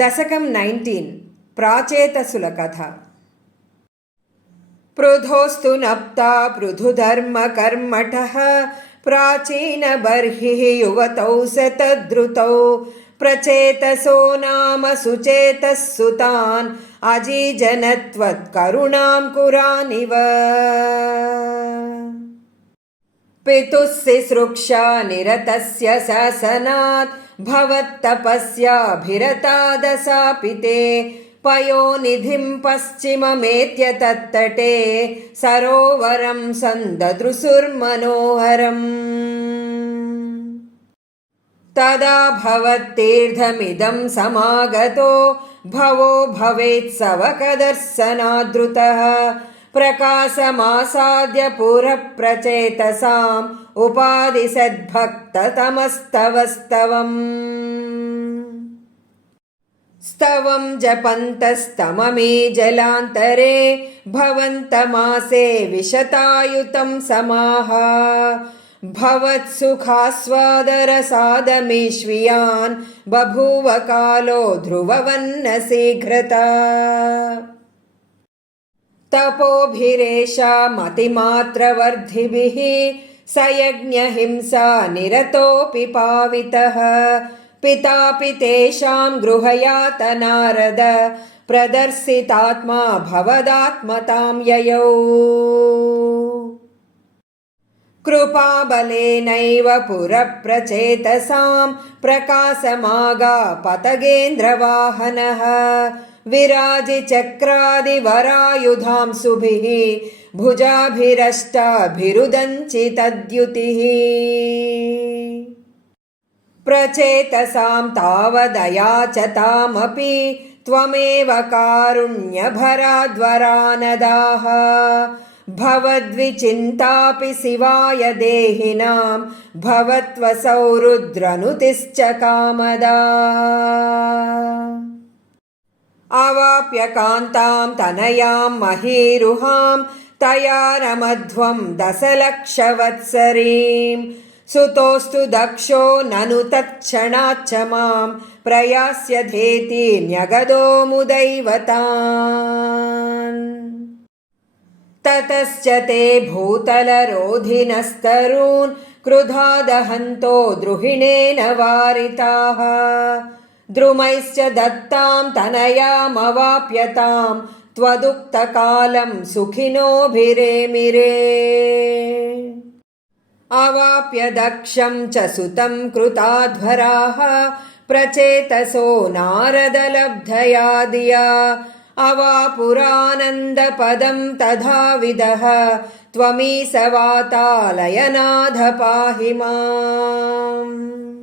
दशकं 19 प्राचेतसुल कथा। पृथोस्तु नप्ता पृथुधर्मकर्मठः प्राचीनबर्हिः युवतौ शतद्रुतौ प्रचेतसो नाम सुचेतः सुतान् अजीजनत्वत्करुणां कुरानिव। पितुः सिसृक्षा निरतस्य शासनात् भवत्तपस्याभिरतादशापिते पयोनिधिं पश्चिममेत्य तत्तटे सरोवरं सन्ददृशुर्मनोहरम्। तदा भवत्तीर्थमिदं समागतो भवो भवेत्सवकदर्शनादृतः प्रकाशमासाद्य पुरप्रचेतसाम् उपादिशद्भक्ततमस्तवस्तवम्। स्तवं जपन्तस्तममी जलान्तरे भवन्तमासे विशतायुतं समाह भवत्सुखास्वादरसादमीश्वियान् बभूव कालो ध्रुववन्न शीघ्रता। तपोभिरेषा मतिमात्रवर्धिभिः सयज्ञहिंसा निरतोऽपि पावितः पितापि तेषां गृहयातनारद प्रदर्शितात्मा भवदात्मतां ययौ। कृपाबलेनैव पुरप्रचेतसां प्रकाशमागापतगेन्द्रवाहनः विराजिचक्रादिवरायुधांशुभिः भुजाभिरष्टाभिरुदञ्चितद्युतिः। प्रचेतसां तावदयाचतामपि त्वमेव कारुण्यभराद्वरानदाः भवद्विचिन्तापि शिवाय देहिनां भवत्वसौ रुद्रनुतिश्च कामदा। अवाप्य कान्तां तनयां महीरुहां तया रमध्वं दशलक्षवत्सरीं सुतोऽस्तु दक्षो ननु तत्क्षणाच्च मां प्रयास्यधेति न्यगदो मुदैवतान्। ततश्च ते भूतलरोधिनस्तरून् क्रुधादहन्तो द्रुहिणेन वारिताः द्रुमैश्च दत्तां तनयामवाप्यतां त्वदुक्तकालं सुखिनोभिरेमिरे। अवाप्य दक्षं च सुतं कृताध्वराः प्रचेतसो नारदलब्धया दिया अवापुरानन्दपदं तथाविदः त्वमीशवातालयनाथ पाहि माम्।